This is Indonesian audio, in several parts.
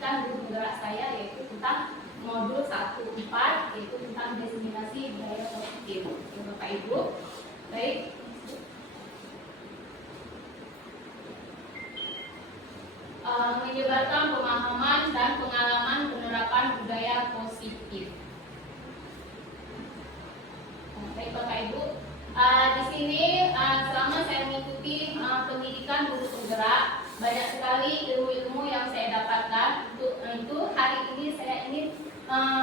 pendidikan guru penggerak saya, yaitu tentang modul 1.4, yaitu tentang diseminasi budaya positif. Ya, Bapak Ibu. Baik. Menyebarkan pemahaman dan pengalaman penerapan budaya positif. Baik Bapak Ibu, di sini selama saya mengikuti pendidikan guru penggerak, banyak sekali ilmu-ilmu yang saya dapatkan. Untuk itu hari ini saya ingin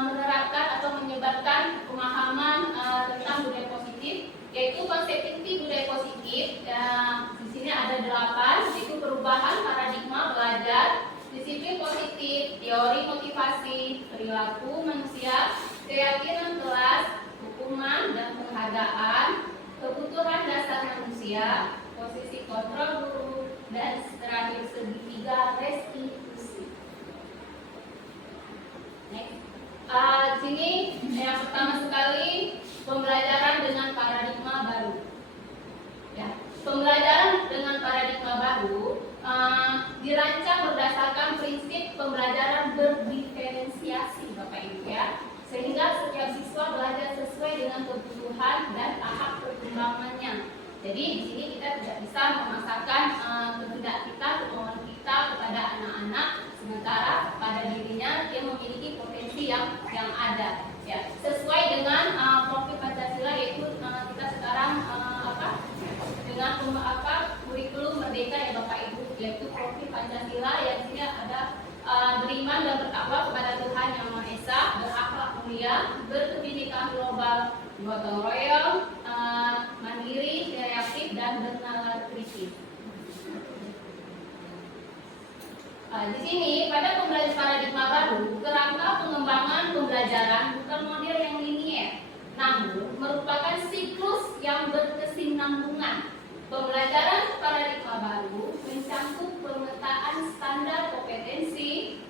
menerapkan atau menyebarkan pemahaman tentang budaya positif, yaitu konsep inti budaya positif. Di sini ada 8, yaitu perubahan paradigma belajar, disiplin positif, teori motivasi, perilaku manusia, keyakinan kelas, hukuman dan penghargaan, kebutuhan dasar manusia, posisi kontrol guru, dan terakhir segitiga restitusi. Next. Di sini yang pertama sekali, pembelajaran dengan paradigma baru. Ya, pembelajaran dengan paradigma baru dirancang berdasarkan prinsip pembelajaran berdiferensiasi, Bapak Ibu ya, sehingga setiap siswa belajar sesuai dengan kebutuhan dan tahap perkembangannya. Jadi di sini kita tidak bisa memaksakan kehendak kita, kemauan kita kepada anak-anak, sementara pada dirinya dia memiliki potensi yang ada. Ya, sesuai dengan profil Pancasila, yaitu kita sekarang dengan kurikulum merdeka ya Bapak Ibu, yaitu profil Pancasila yang sini ada beriman dan bertakwa kepada Tuhan Yang Maha Esa, berakhlak mulia, berkebinekaan global, gotong royong, mandiri, kreatif, dan bernalar kritis. Di sini pada pembelajaran paradigma baru, kerangka pengembangan pembelajaran bukan model yang linier, namun merupakan siklus yang berkesinambungan. Pembelajaran paradigma baru mencakup pemetaan standar kompetensi,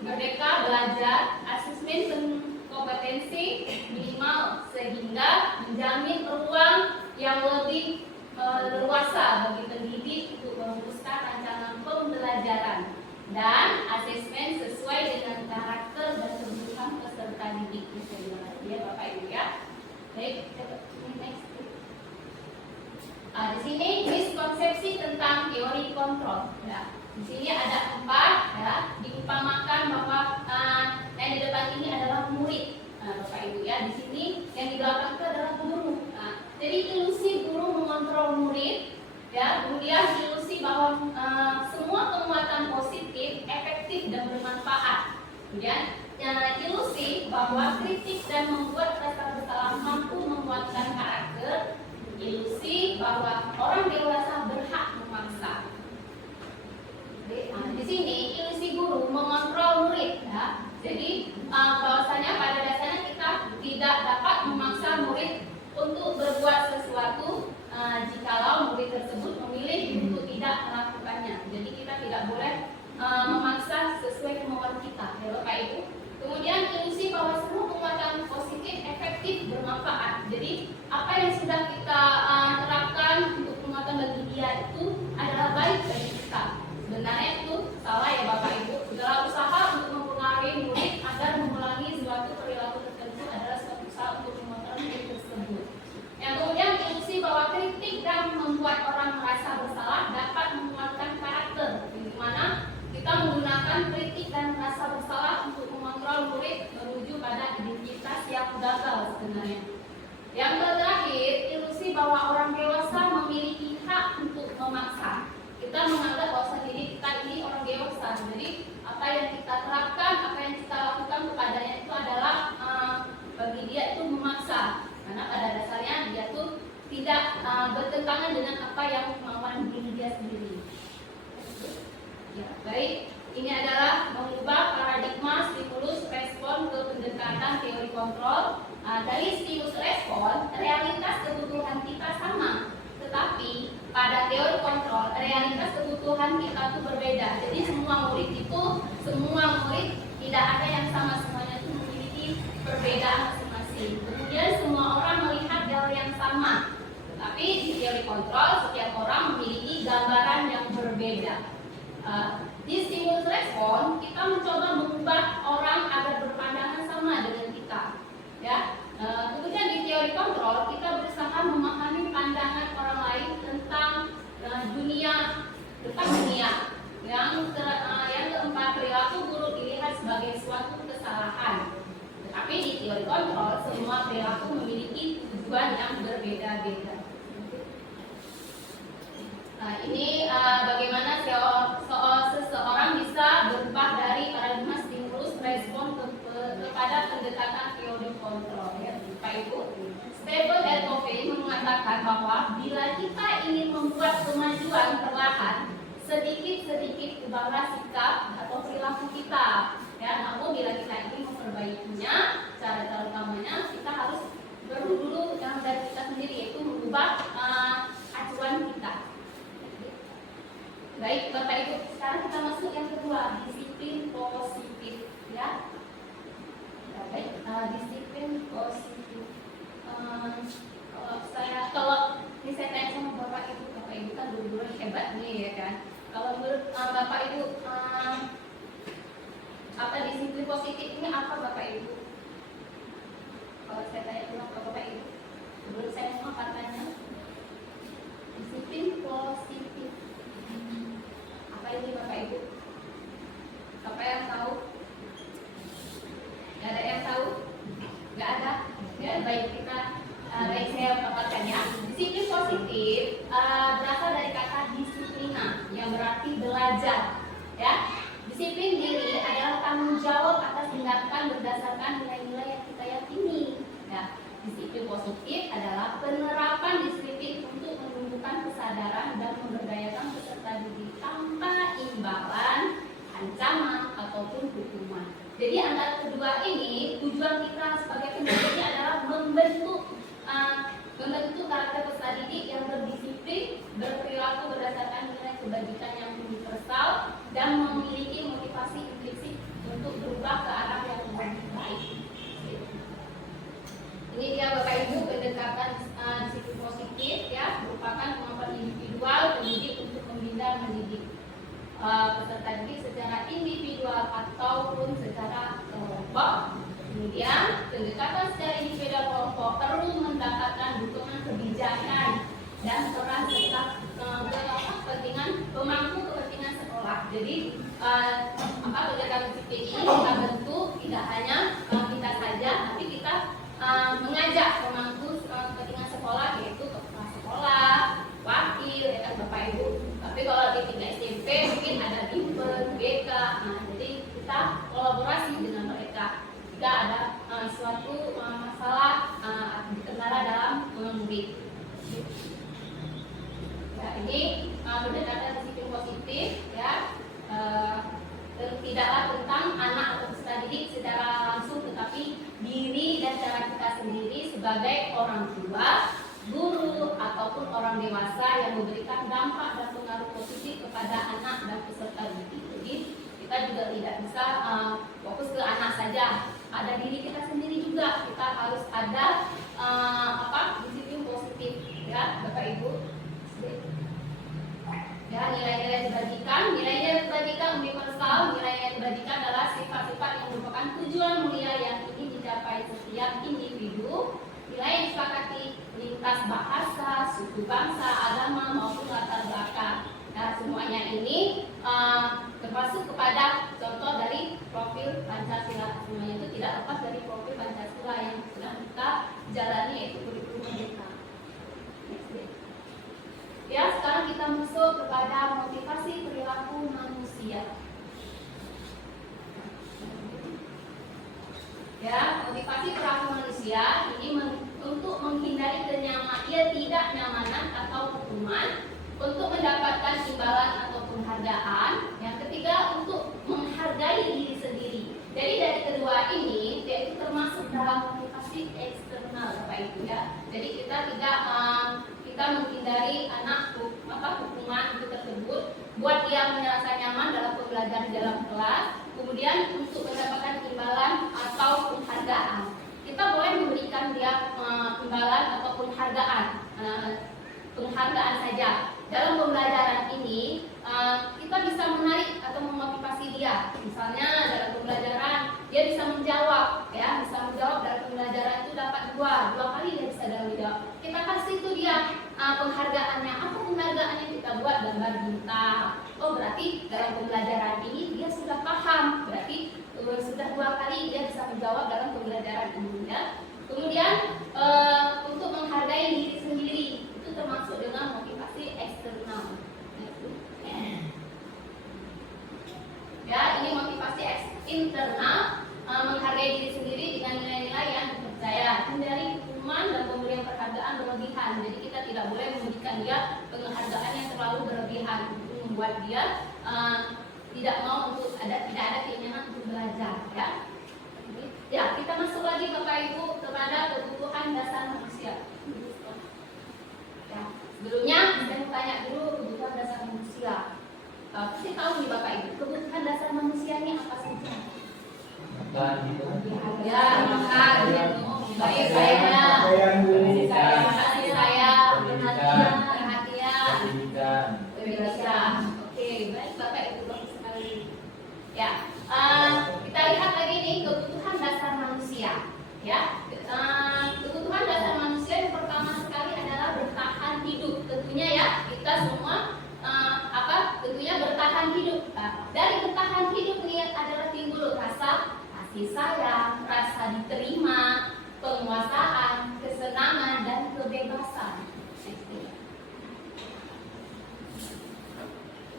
merdeka belajar, asesmen kompetensi minimal, sehingga menjamin ruang yang lebih leluasa bagi pendidik untuk merumuskan rancangan pembelajaran dan asesmen sesuai dengan karakter dan kebutuhan peserta didik. Ya Bapak Ibu ya. Baik, next. Di sini miskonsepsi tentang teori kontrol. Ya. Di sini ada 4 ya. Diumpamakan bahwa yang di depan ini adalah murid, Bapak Ibu ya. Di sini yang di belakang itu adalah guru. Jadi ilusi guru mengontrol murid, ya. Kemudian ilusi bahwa semua penguatan positif, efektif dan bermanfaat. Kemudian ilusi bahwa kritik dan membuat rasa bersalah mampu menguatkan karakter. Ilusi bahwa orang dewasa berhak memaksa. Di sini ilusi guru mengontrol murid, ya. Jadi bahwasanya pada dasarnya kita tidak dapat memaksa murid untuk berbuat sesuatu jikalau murid tersebut memilih untuk tidak melakukannya. Jadi kita tidak boleh memaksa sesuai kemauan kita, ya Bapak Ibu. Kemudian ilusi bahwa semua penguatan positif, efektif, bermanfaat. Jadi apa yang sudah kita terapkan untuk penguatan bagi dia itu adalah baik bagi kita. Sebenarnya itu salah ya Bapak Ibu. Segala usaha untuk mempengaruhi murid agar mengulangi suatu perilaku tertentu adalah suatu usaha untuk mengontrol murid tersebut. Yang kemudian ilusi bahwa kritik dan membuat orang merasa bersalah dapat menguatkan karakter, di mana kita menggunakan kritik dan rasa bersalah untuk mengontrol murid menuju pada identitas yang gagal sebenarnya. Yang terakhir, ilusi bahwa orang dewasa memiliki hak untuk memaksa. Kita menganggap bahwa diri kita ini orang dewasa. Jadi apa yang kita terapkan, apa yang kita lakukan kepadanya itu adalah bagi dia itu memaksa. Karena pada dasarnya dia tuh tidak bertentangan dengan apa yang kemauan diri dia sendiri. Ya, baik, ini adalah mengubah paradigma stimulus respon ke pendekatan teori kontrol. Dari stimulus respon, realitas kebutuhan kita sama, tetapi pada teori kontrol, realitas kebutuhan kita itu berbeda. Jadi semua murid tidak ada yang sama, semuanya itu memiliki perbedaan masing-masing. Kemudian semua orang melihat hal yang sama, tapi di teori kontrol setiap orang memiliki gambaran yang berbeda. Di stimulus respon kita mencoba mengubah orang agar berpandangan sama dengan kita, ya. Kemudian di teori kontrol kita berusaha memahami pandangan orang lain tentang dunia. Yang keempat, perilaku buruk dilihat sebagai suatu kesalahan. Tetapi di teori kontrol semua perilaku memiliki tujuan yang berbeda-beda. Ini bagaimana seseorang bisa berubah dari paradigma stimulus respon kepada pendekatan teori kontrol, ya, Bapak Ibu. Stable dan Covey mengatakan bahwa bila kita ingin membuat kemajuan perlahan, sedikit-sedikit ubahlah sikap atau perilaku kita. Ya, namun bila kita ingin memperbaikinya, cara utamanya kita harus dulu yang dari kita sendiri, yaitu mengubah acuan kita. Baik, Bapak Ibu, sekarang kita masuk yang kedua, disiplin positif, ya. Baik, disiplin positif. Kalau saya tanya sama Bapak Ibu kan guru-guru hebat nih, ya kan. Kalau menurut Bapak Ibu, apa disiplin positif ini apa, Bapak Ibu? Kalau saya tanya sama Bapak Ibu, sebelum saya mau katanya disiplin positif. Apa ini, Bapak Ibu? Siapa yang tahu? Gak ada yang tahu? Gak ada? Ya, baik, baik, saya paparkannya. Disiplin positif berasal dari kata disiplina, yang berarti belajar. Ya, disiplin diri adalah tanggung jawab atas tindakan berdasarkan nilai-nilai yang kita yakini. Ya, disiplin positif adalah penerapan disiplin untuk menumbuhkan kesadaran dan memberdayakan peserta didik tanpa imbalan, ancaman ataupun hukuman. Jadi antara kedua ini, tujuan kita sebagai pendidiknya adalah membentuk karakter peserta didik yang berdisiplin, berperilaku berdasarkan nilai kebajikan yang universal, dan memiliki motivasi intrinsik untuk berubah ke arah yang lebih baik. Ini dia, Bapak Ibu, pendekatan disiplin positif, ya, merupakan kemampuan individual pendidik untuk membina mendidik peserta didik secara individual ataupun secara kelompok. Kemudian pendekatan secara individual kelompok perlu mendapatkan dukungan kebijakan dan peran serta kepentingan pemangku kepentingan sekolah. Jadi pendekatan disiplin ini kita bentuk tidak hanya kita saja, tapi kita mengajak pemangku kepentingan sekolah, yaitu kepala sekolah, wakil, ya kan, Bapak Ibu. Tapi kalau di tingkat SMP mungkin ada bimbel, BK. Jadi kita kolaborasi dengan mereka jika ada suatu masalah kendala dalam murid. Ya, ini pendekatan disiplin positif, ya, tidaklah tentang anak atau peserta didik secara langsung, tetapi diri dan cara kita sendiri sebagai orang tua, guru ataupun orang dewasa yang memberikan dampak dan pengaruh positif kepada anak dan peserta didik. Jadi kita juga tidak bisa fokus ke anak saja, ada diri kita sendiri juga. Kita harus ada disiplin positif, ya, Bapak Ibu. Ya, nilai-nilai kebajikan universal. Nilai-nilai kebajikan adalah sifat-sifat yang merupakan tujuan mulia yang ingin dicapai setiap individu. Nilai yang disepakati lintas bahasa, suku, bangsa, agama maupun latar belakang. Nah, semuanya ini termasuk kepada contoh dari profil Pancasila. Semuanya itu tidak lepas dari profil Pancasila yang sedang kita jalani, yaitu kurikulum merdeka. Ya, sekarang kita masuk kepada motivasi perilaku manusia. Ya, motivasi perilaku manusia ini untuk menghindari ketidaknyamanan atau hukuman, untuk mendapatkan imbalan atau penghargaan. Yang ketiga, untuk menghargai diri sendiri. Jadi dari kedua ini, yaitu termasuk dalam motivasi eksternal, Bapak Ibu, ya. Jadi kita tidak kita menghindari hukuman itu tersebut, buat dia merasa nyaman dalam pembelajaran dalam kelas. Kemudian untuk mendapatkan imbalan atau penghargaan, kita boleh memberikan dia imbalan atau penghargaan saja. Dalam pembelajaran ini kita bisa menarik bintang. Oh, berarti dalam pembelajaran ini dia sudah paham, berarti sudah 2 kali dia bisa menjawab dalam pembelajaran ini ya. Kemudian untuk menghargai diri sendiri itu termasuk dengan motivasi eksternal. Ya, ini motivasi internal, menghargai diri sendiri dengan nilai-nilai yang dipercaya, hindari hukuman dan pemberian penghargaan berlebihan. Jadi kita tidak boleh memberikan dia penghargaan yang terlalu berlebihan, itu membuat dia tidak mau tidak ada keinginan untuk belajar ya. Ya, kita masuk lagi Bapak Ibu kepada kebutuhan dasar manusia. Ya, sebelumnya saya mau tanya dulu kebutuhan dasar manusia. Pasti tahu nih Bapak Ibu, kebutuhan dasar manusia ini apa saja? Makan gitu. Ya, makan, minum, kasih sayang, perhatian, pendidikan. Oke, baik Bapak Ibu, bagus sekali. Ya, kita lihat lagi nih kebutuhan dasar manusia. Ya, kebutuhan dasar manusia yang pertama sekali adalah bertahan hidup. Tentunya ya, kita semua tentunya bertahan hidup. Dari bertahan hidup ini adalah timbul rasa kasih sayang, rasa diterima, penguasaan, kesenangan dan kebebasan.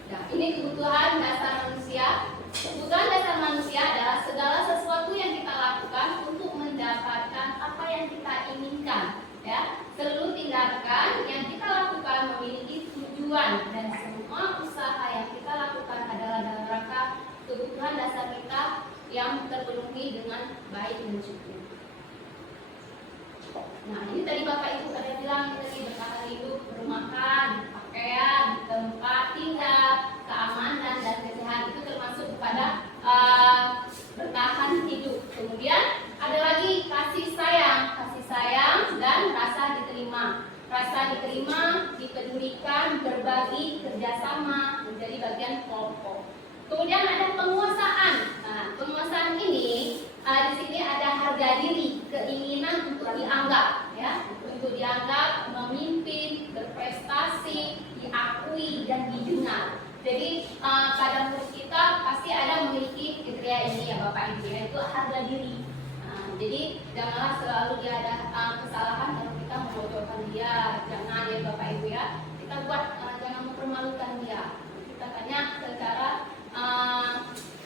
Nah, ini kebutuhan dasar manusia. Kebutuhan dasar manusia adalah segala sesuatu yang kita lakukan untuk mendapatkan apa yang kita inginkan. Ya, seluruh tindakan yang kita lakukan memiliki tujuan dan semua usaha yang kita lakukan adalah dalam rangka kebutuhan dasar kita yang terpenuhi dengan baik dan cukup. Nah, ini tadi Bapak Ibu ada bilang tadi bertahan hidup, bermakan, pakaian, tempat tinggal, keamanan dan kesehatan itu termasuk kepada bertahan hidup. Kemudian ada lagi kasih sayang dan rasa diterima. Rasa diterima, dipedulikan, berbagi, kerjasama menjadi bagian kelompok. Kemudian ada penguasaan. Nah, penguasaan ini di sini ada harga diri, keinginan untuk dianggap, ya, untuk dianggap, memimpin, berprestasi, diakui dan didengar. Jadi pada murid kita pasti ada memiliki kriteria ini ya Bapak Ibu, yaitu harga diri. Jadi janganlah selalu dia ada kesalahan kalau kita membocorkan dia, jangan ya Bapak Ibu ya. Kita buat jangan mempermalukan dia. Kita tanya secara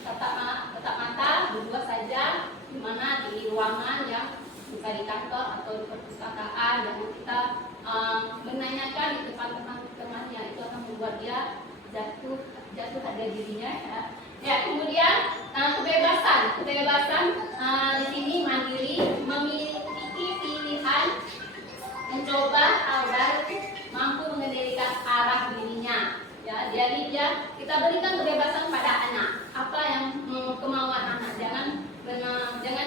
tatap mata berdua saja, di mana di ruangan yang bisa di kantor atau di perpustakaan, dan kita menanyakan di depan teman-temannya, itu akan membuat dia jatuh harga dirinya ya. Ya, kemudian kebebasan di sini mandiri, memiliki pilihan, mencoba hal baru, mampu mengendalikan arah dirinya. Ya, jadi kita berikan kebebasan pada anak. Apa yang kemauan anak, jangan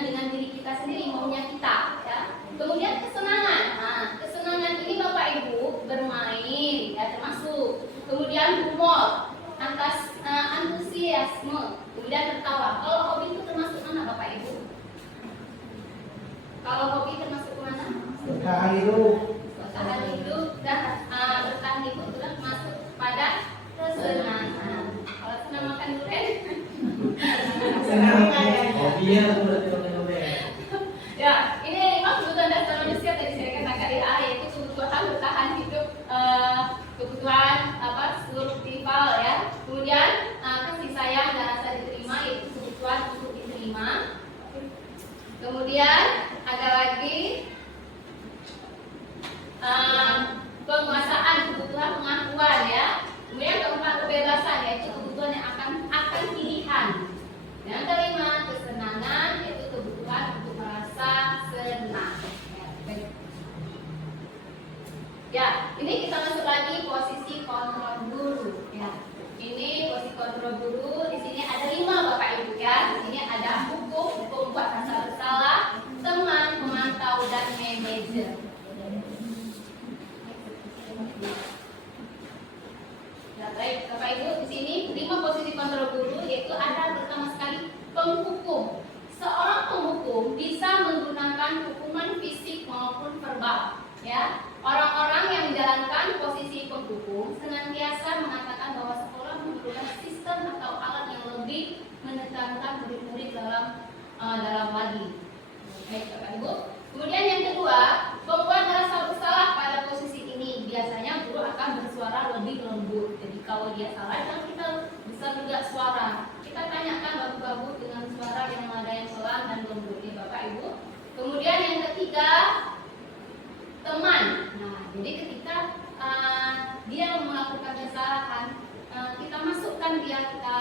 dengan diri kita sendiri maunya kita. Ya. Kemudian kesenangan. Nah, kesenangan ini Bapak Ibu bermain, ya termasuk. Kemudian humor, antusiasme, kemudian tertawa. Kalau hobi itu termasuk mana Bapak Ibu? Kalau hobi termasuk mana? Bertahan hidup. Bertahan hidup dan bertahan hidup sudah masuk pada kesenangan. Kalau senang makan durian, Senang. Hobinya berarti makan durian. ya, ini 5 kebutuhan dasar manusia tadi saya katakan ya, yaitu kebutuhan bertahan hidup, kebutuhan struktural ya. Kemudian kasih sayang dan rasa diterima, yaitu kebutuhan untuk diterima. Kemudian ada lagi penguasaan, kebutuhan pengakuan ya. Kemudian keempat kebebasan, yaitu kebutuhan yang akan pilihan. Yang kelima kesenangan, yaitu dengan nada yang pelan dan lembut ya Bapak Ibu. Kemudian yang ketiga, teman. Nah, jadi ketika dia melakukan kesalahan, kita masukkan dia, kita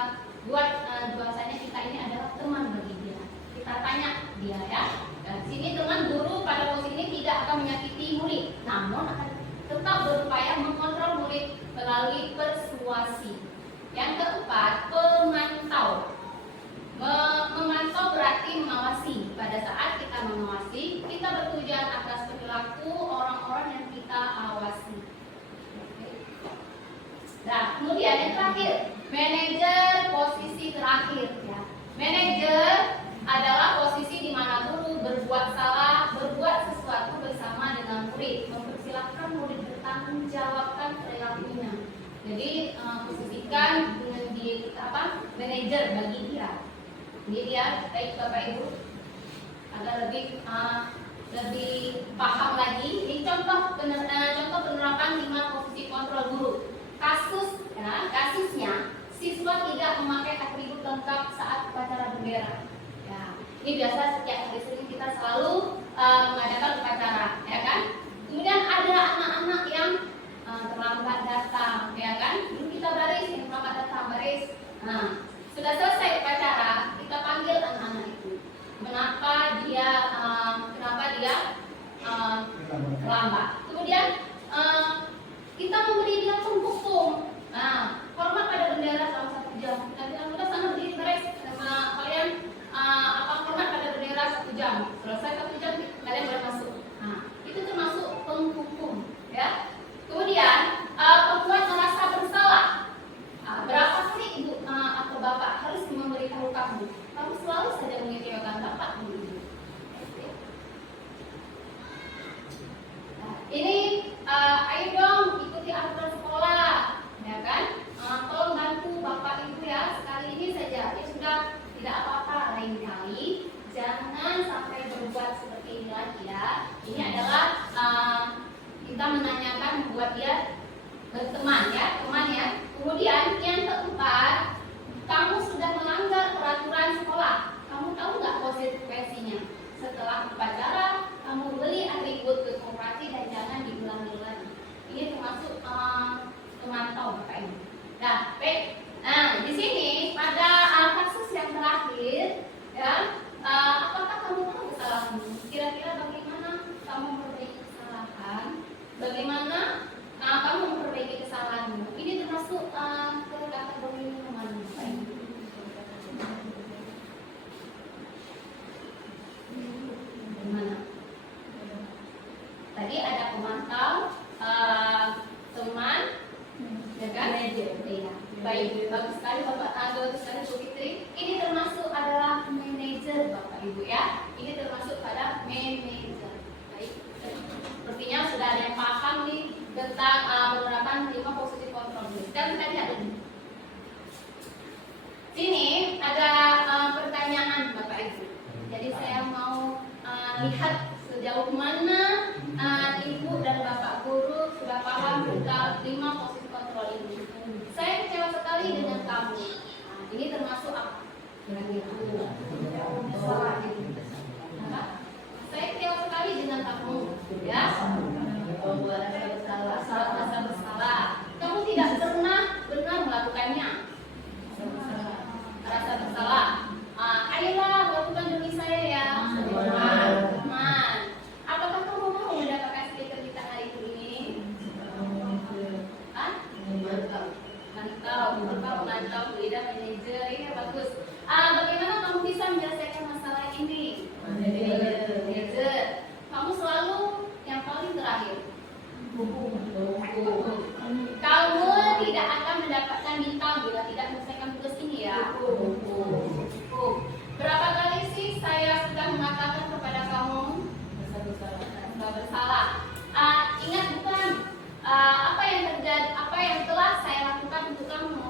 buat bahwasanya kita ini adalah teman bagi dia. Kita tanya dia ya. Dan di sini teman guru pada posisi ini tidak akan menyakiti murid, namun akan tetap berupaya mengontrol murid melalui persuasi. Yang keempat, pemantau. Memantau berarti mengawasi. Pada saat kita mengawasi, kita bertujuan atas perilaku orang-orang yang kita awasi. Nah, kemudian yang terakhir, manajer posisi terakhir ya. Manajer adalah posisi di mana guru berbuat salah, berbuat sesuatu bersama dengan murid, mempersilahkan murid bertanggung jawabkan perilakunya. Jadi posisikan di manajer bagi dia. Ini dia, baik Bapak Ibu, agar lebih paham lagi. Ini contoh penerapan 5 posisi kontrol guru. Kasusnya siswa tidak memakai atribut lengkap saat upacara bendera. Ya, ini biasa setiap hari Senin kita selalu mengadakan upacara, ya kan? Kemudian ada anak-anak yang terlambat datang, ya kan? Dulu kita baris, yang terlambat datang baris. Nah, sudah selesai upacara, kita panggil anak-anak itu. Kenapa dia terlambat? Kemudian kita memberi dia penghukum. Nah, hormat pada bendera selama 1 jam. Kita bilang udah sana berdiri beres. Sama kalian hormat pada bendera 1 jam. Selesai 1 jam kalian boleh masuk. Nah, itu termasuk penghukum, ya. Kemudian pembuat merasa bersalah. Berapa kali ibu atau bapak harus memberitahu kamu? Kamu selalu saja mengecewakan bapak. Ini ayo dong ikuti aturan sekolah, ya kan? Tolong bantu bapak ibu ya. Sekali ini saja, ya sudah, tidak apa-apa. Lain kali jangan sampai berbuat seperti ini lagi ya. Ini adalah kita menanyakan buat dia berteman ya, teman ya. Kemudian yang keempat, kamu sudah melanggar peraturan sekolah. Kamu tahu nggak konsekuensinya? Setelah upacara, kamu beli atribut ke koperasi dan jangan diulangi lagi. Ini termasuk pemantau Bapak Ibu. Nah, baik. Nah, di sini pada kasus yang terakhir, ya, apakah kamu tahu kesalahanmu? Kira-kira bagaimana kamu memperbaiki kesalahan? Bagaimana kamu memperbaiki kesalahanmu? Ini termasuk ke kategori minuman Bapak Ibu. Gimana? Tadi ada pemantau, teman, ya kan? Iya. Baik, bagus sekali Bapak, bagus sekali Bu Fitri. Ini termasuk adalah manajer Bapak Ibu ya. Ini termasuk pada manajer. Baik. Sepertinya sudah ada yang paham nih tentang penerapan 5 posisi kontrol. Dan tadi ada nih. Sini ada pertanyaan Bapak Ibu. Jadi saya mau lihat sejauh mana ibu dan bapak guru sudah paham tentang 5 posisi kontrol ini. Saya kecewa sekali dengan kamu. Nah, ini termasuk apa? Saya kecewa sekali dengan kamu, ya. Merasa bersalah. Kamu tidak pernah benar melakukannya. Merasa bersalah. Ayolah lakukan demi saya ya. Teman. Apakah kamu mau mendapatkan stiker kita hari ini? Mantau, lidah manajer, ini bagus. Bagaimana kamu bisa menyelesaikan masalah ini? Manajer, kamu selalu yang paling terakhir. Kamu tidak akan mendapatkan bintang bila tidak menyelesaikan tugas ini ya. Berapa kali sih saya sudah mengatakan kepada kamu bersalah? Ingat bukan apa yang terjadi, apa yang telah saya lakukan untuk kamu.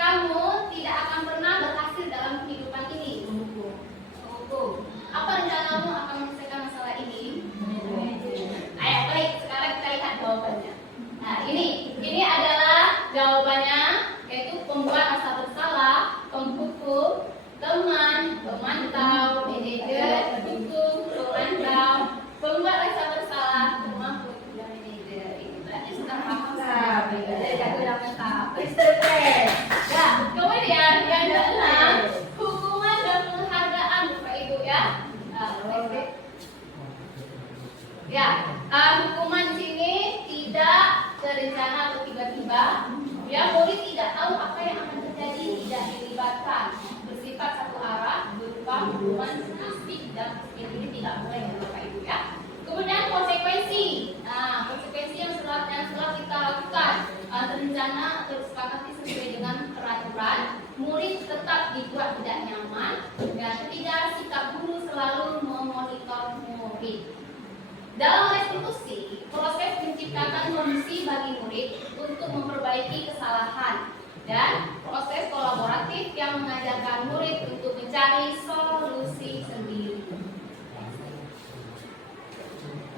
Kamu tidak akan pernah berhasil dalam kehidupan ini. Apa rencanamu akan menyelesaikan masalah ini? berencana atau tiba-tiba, ya murid tidak tahu apa yang akan terjadi, tidak dilibatkan, bersifat satu arah, berupa hukuman statistik dan ini tidak boleh ya Bapak Ibu ya. Kemudian konsekuensi, nah konsekuensi yang setelah kita lakukan terencana atau disepakati sesuai dengan peraturan, murid tetap dibuat tidak nyaman. Dan ketiga, sikap guru selalu memonitor murid. Dalam restitusi, proses menciptakan kondisi bagi murid untuk memperbaiki kesalahan dan proses kolaboratif yang mengajarkan murid untuk mencari solusi sendiri.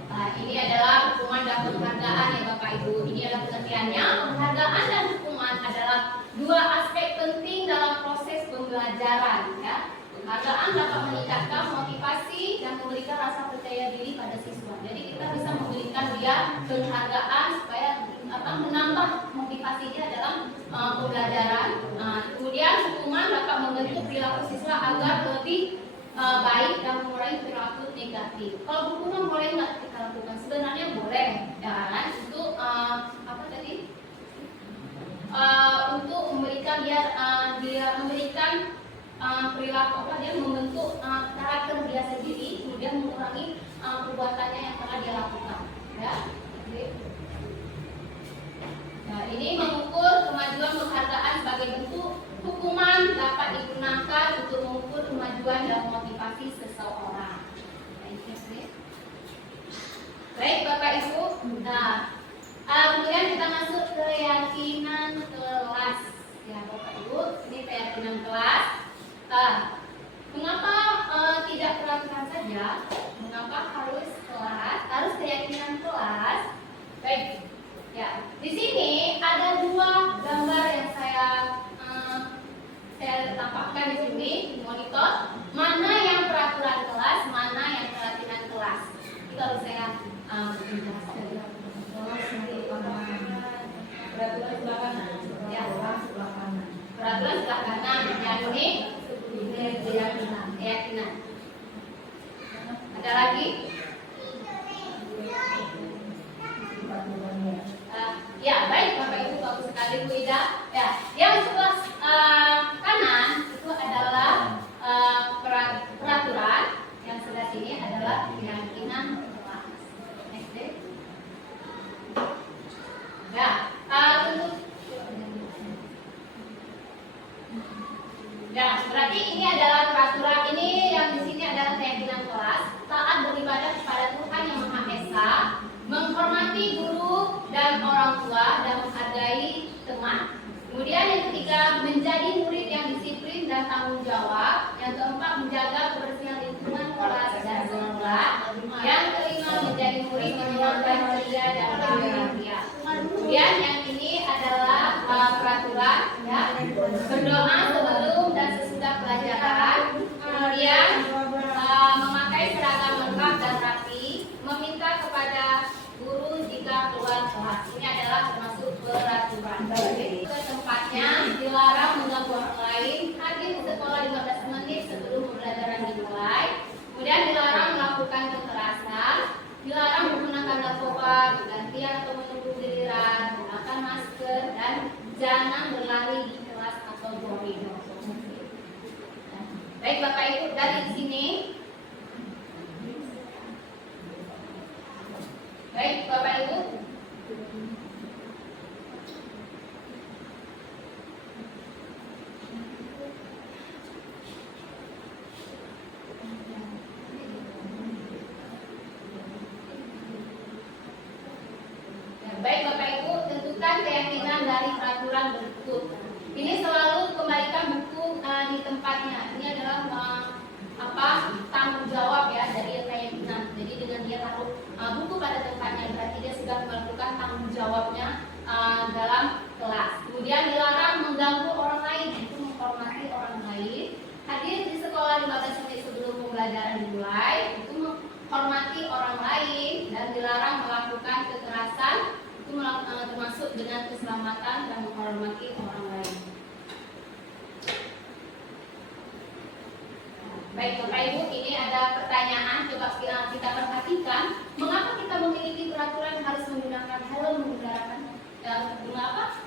Nah, ini adalah hukuman dan penghargaan ya Bapak Ibu. Ini adalah pengertiannya. Penghargaan dan hukuman adalah dua aspek penting dalam proses pembelajaran ya. Penghargaan dapat meningkatkan motivasi dan memberikan rasa percaya diri pada siswa. Jadi kita bisa memberikan dia penghargaan supaya menambah motivasi dia dalam pembelajaran. Kemudian hukuman dapat membentuk perilaku siswa agar lebih baik dan mengurangi perilaku negatif. Kalau hukuman boleh nggak kita lakukan? Sebenarnya boleh, ya kan? Itu apa tadi? Untuk memberikan dia memberikan perilaku dia membentuk karakter dia sendiri, kemudian mengurangi perbuatannya yang telah dia lakukan. Ya, oke. Nah, ini mengukur kemajuan penghargaan sebagai bentuk hukuman dapat digunakan untuk mengukur kemajuan dan motivasi seseorang. Baik Bapak Ibu. Nah, kemudian kita masuk ke keyakinan kelas. Ya Bapak Ibu, ini keyakinan kelas. Mengapa tidak peraturan saja? Mengapa harus kelas? Harus keyakinan kelas? Baik. Ya, di sini ada dua gambar yang saya tampakkan di sini di monitor. Mana yang peraturan kelas, mana yang keyakinan kelas. Itu harus saya jelaskan. Peraturan sebelah kanan. Ya, sebelah kanan. Peraturan sebelah kanan. Yang ini keyakinan. Ada lagi? Ya, baik Bapak Ibu, bagus sekali Bu Ida. Ya, yang sebelah kanan itu adalah peraturan, yang sebelah sini adalah keyakinan kelas. Next. Ya, tentu. Ya, berarti ini adalah peraturan, ini yang di sini adalah keyakinan kelas. Taat beribadah kepada Tuhan yang Maha Esa, menghormati guru dan orang tua dan menghargai teman. Kemudian yang ketiga, menjadi murid yang disiplin dan tanggung jawab. Yang keempat, menjaga kebersihan lingkungan kelas dan sekolah. Yang kelima, menjadi murid menyenangkan ceria dan bahagia. Kemudian yang ini adalah peraturan, ya, berdoa sebelum dan sesudah pelajaran. Kemudian memakai seragam lengkap dan rapi, meminta kepada guru jika keluar kelas. Ini adalah termasuk peraturan. Ke tempatnya, dilarang mengganggu orang lain, hadir di sekolah 15 menit sebelum pembelajaran dimulai. Kemudian dilarang melakukan kekerasan, dilarang menggunakan narkoba, bergantian atau menunggu giliran, menggunakan masker, dan jangan berlari di kelas atau koridor. Baik Bapak Ibu, dari sini. Baik Bapak Ibu. Baik Bapak Ibu, tentukan keyakinan dari peraturan berikut. Ini selalu kembalikan buku di tempatnya. Ini adalah tanggung jawab ya dari keyakinan. Jadi dengan dia taruh buku pada tempatnya, berarti dia sudah melakukan tanggung jawabnya dalam kelas. Kemudian dilarang mengganggu orang lain, itu menghormati orang lain. Hadir di sekolah 15 menit sebelum pembelajaran dimulai, itu menghormati orang lain. Dan dilarang melakukan kekerasan, itu termasuk dengan keselamatan dan menghormati orang lain. Baik Bapak Ibu, ini ada pertanyaan, coba kita perhatikan. Mengapa kita memiliki peraturan harus menggunakan helm menggunakan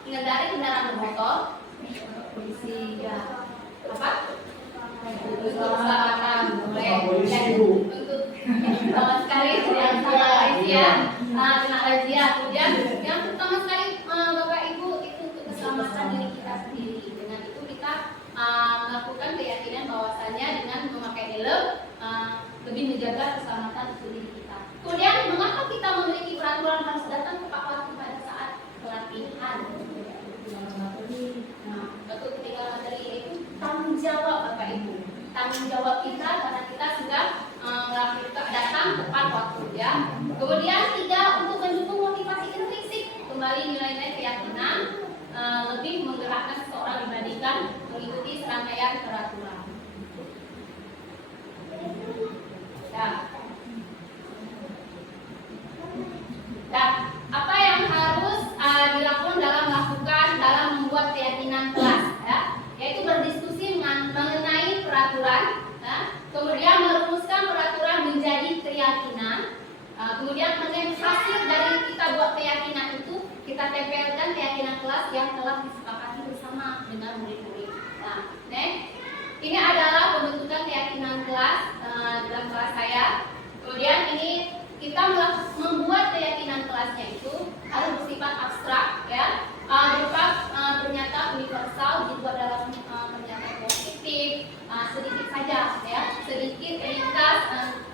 mengendarai kendaraan bermotor, polisi ya apa? Untuk keselamatan, boleh. Dan untuk pertama sekali yang kena razia, kemudian yang pertama sekali Bapak Ibu itu untuk keselamatan diri kita sendiri. Dengan itu kita melakukan keyakinan bahwasanya dengan memakai helm lebih menjaga keselamatan diri kita. Kemudian mengapa kita memiliki peraturan harus datang tepat waktu pada saat pelatihan? Betul, ketinggalan materi itu tanggung jawab Bapak Ibu. Tanggung jawab kita karena kita sudah melakukan datang tepat waktu ya. Kemudian 3 untuk mendukung motivasi intrinsik, kembali nilai-nilai keyakinan lebih menggerakkan seseorang dibandingkan mengikuti serangkaian peraturan. Ya. Nah, apa yang harus dilakukan dalam membuat keyakinan kelas ya? Yaitu berdiskusi mengenai peraturan, ya? Kemudian merumuskan peraturan menjadi keyakinan, kemudian hasil dari kita buat keyakinan itu kita tempelkan keyakinan kelas yang telah disepakati bersama dengan murid-murid. Nah, ini adalah pembentukan keyakinan kelas dalam kelas saya. Kemudian ini kita membuat keyakinan kelasnya itu harus bersifat abstrak ya, berupa pernyataan universal dibuat dalam pernyataan positif, sedikit saja ya, sedikit ringkas,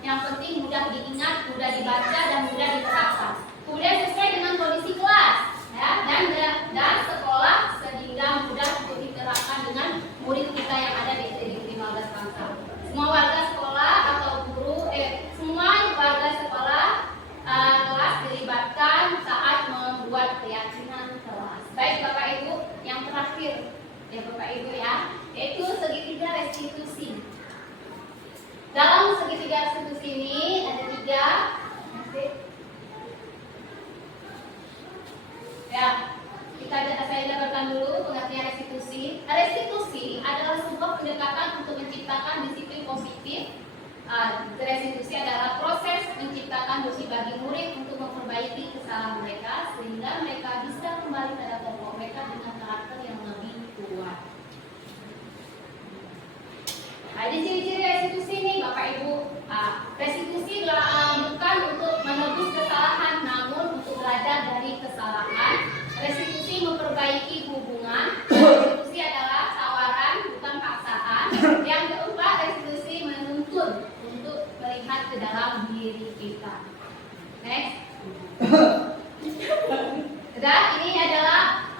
yang penting mudah diingat, mudah dibaca dan mudah diterapkan. Kemudian sesuai dengan kondisi kelas ya, dan sekolah sehingga mudah untuk diterapkan dengan murid kita yang ada di SD 15 Tangsel. Semua warga sekolah atau guru, semua warga sekolah kelas dilibatkan saat membuat keyakinan kelas. Baik Bapak Ibu, yang terakhir ya Bapak Ibu ya, yaitu segitiga restitusi. Dalam segitiga restitusi ini ada 3. Ya, saya jabarkan dulu pengertian restitusi. Restitusi adalah sebuah pendekatan untuk menciptakan disiplin positif. Restitusi adalah proses menciptakan dosis bagi murid untuk memperbaiki kesalahan mereka sehingga mereka bisa kembali pada pokok mereka dengan karakter yang lebih kuat. Ada ciri-ciri restitusi nih Bapak Ibu. Restitusi bukan untuk menebus kesalahan, namun untuk belajar dari kesalahan. Restitusi memperbaiki hubungan. Restitusi adalah tawaran, bukan paksaan. Yang keempat, restitusi menuntun untuk melihat ke dalam diri kita. Next. Dan ini adalah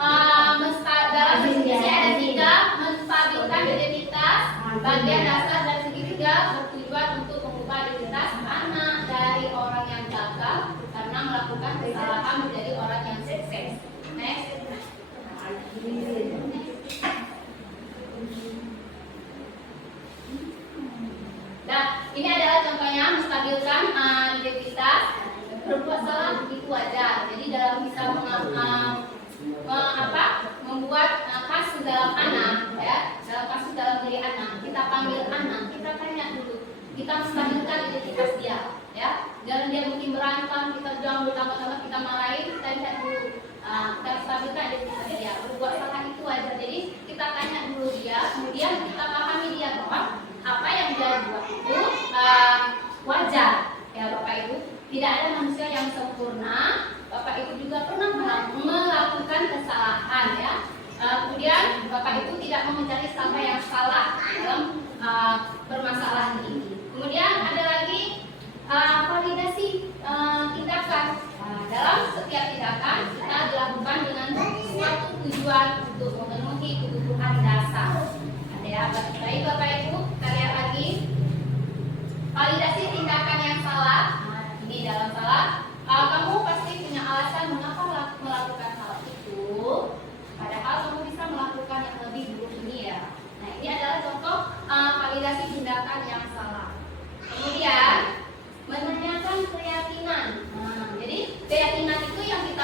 dalam restitusi ada 3, menstabilkan identitas. Bagian dasar dan segitiga bertujuan untuk mengubah identitas anak dari orang yang gagal karena melakukan kesalahan menjadi orang yang sukses. Next. Nah, ini adalah contohnya menstabilkan identitas. Berbuat salah itu wajar. Jadi dalam bisa membuat kasus dalam anak, ya, dalam kasus dalam diri anak, kita panggil anak, kita tanya dulu, kita menstabilkan identitas dia, ya. Jangan dia mungkin berantem, kita jangan bertambah-tambah, kita marahin, kita lihat dulu, kita stabilkan identitas dia. Berbuat salah itu wajar. Jadi kita tanya dulu dia, kemudian kita pahami dia bahwa apa yang dia buat itu wajar, ya Bapak Ibu. Tidak ada manusia yang sempurna. Bapak Ibu juga pernah melakukan kesalahan ya. Kemudian Bapak Ibu tidak mau mencari siapa yang salah dalam permasalahan ini. Kemudian ada lagi validasi tindakan. Dalam setiap tindakan kita dilakukan dengan suatu tujuan untuk memenuhi kebutuhan dasar. Ada ya, baik Bapak Ibu, kita lihat lagi validasi tindakan yang salah. Ini dalam salah, kamu pasti punya alasan mengapa melakukan hal itu, padahal kamu bisa melakukan yang lebih buruk ini ya. Nah, ini adalah contoh validasi tindakan yang salah. Kemudian menanyakan keyakinan. Jadi keyakinan itu yang kita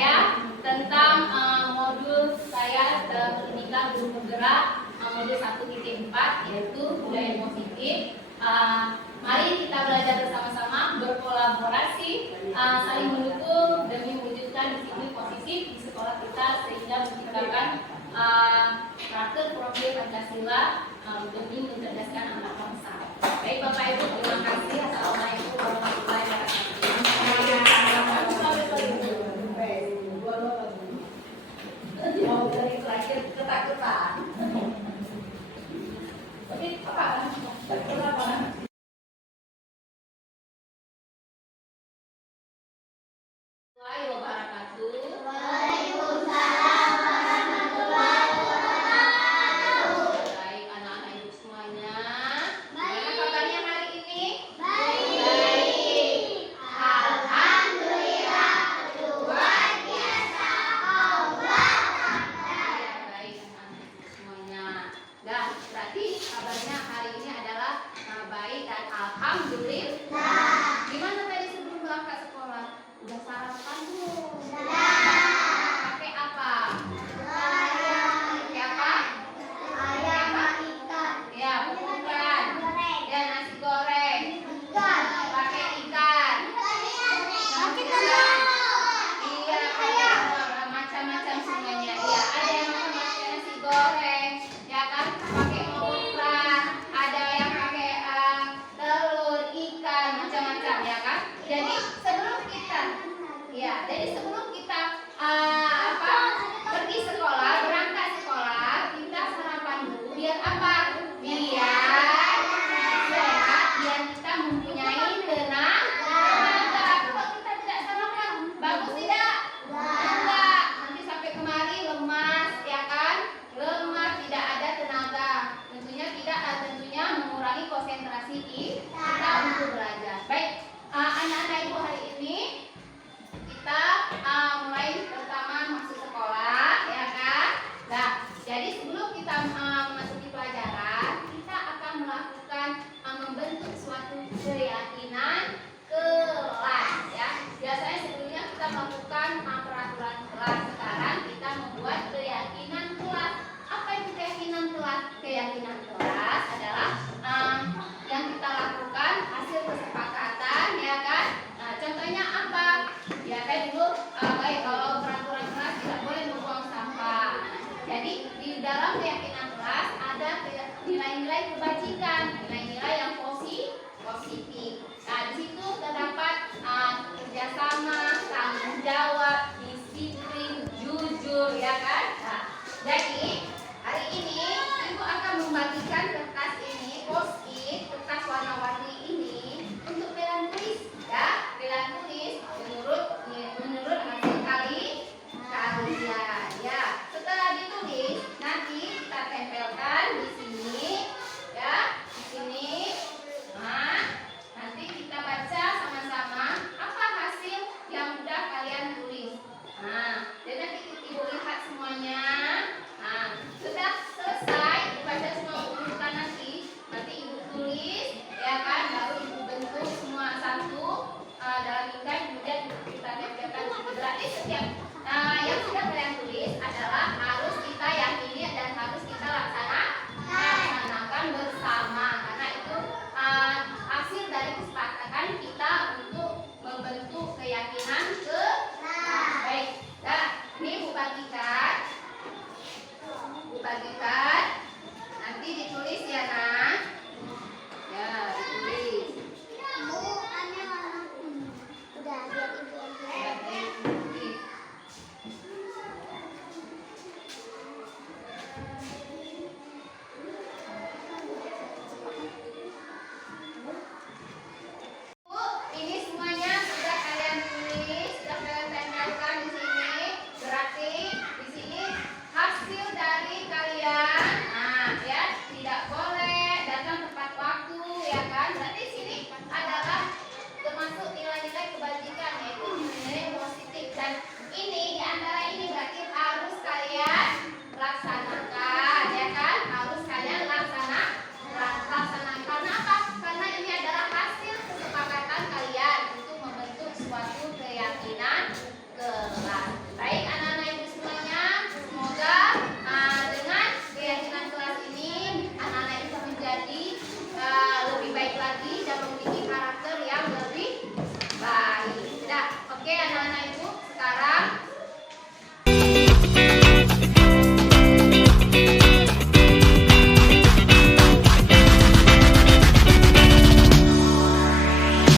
saya tentang modul saya dalam pendidikan guru penggerak modul 1.4 yaitu budaya positif. Mari kita belajar bersama-sama, berkolaborasi, saling mendukung demi mewujudkan disiplin positif di sekolah kita sehingga menciptakan karakter profil Pancasila demi mencerdaskan anak bangsa. Baik Bapak Ibu, terima kasih.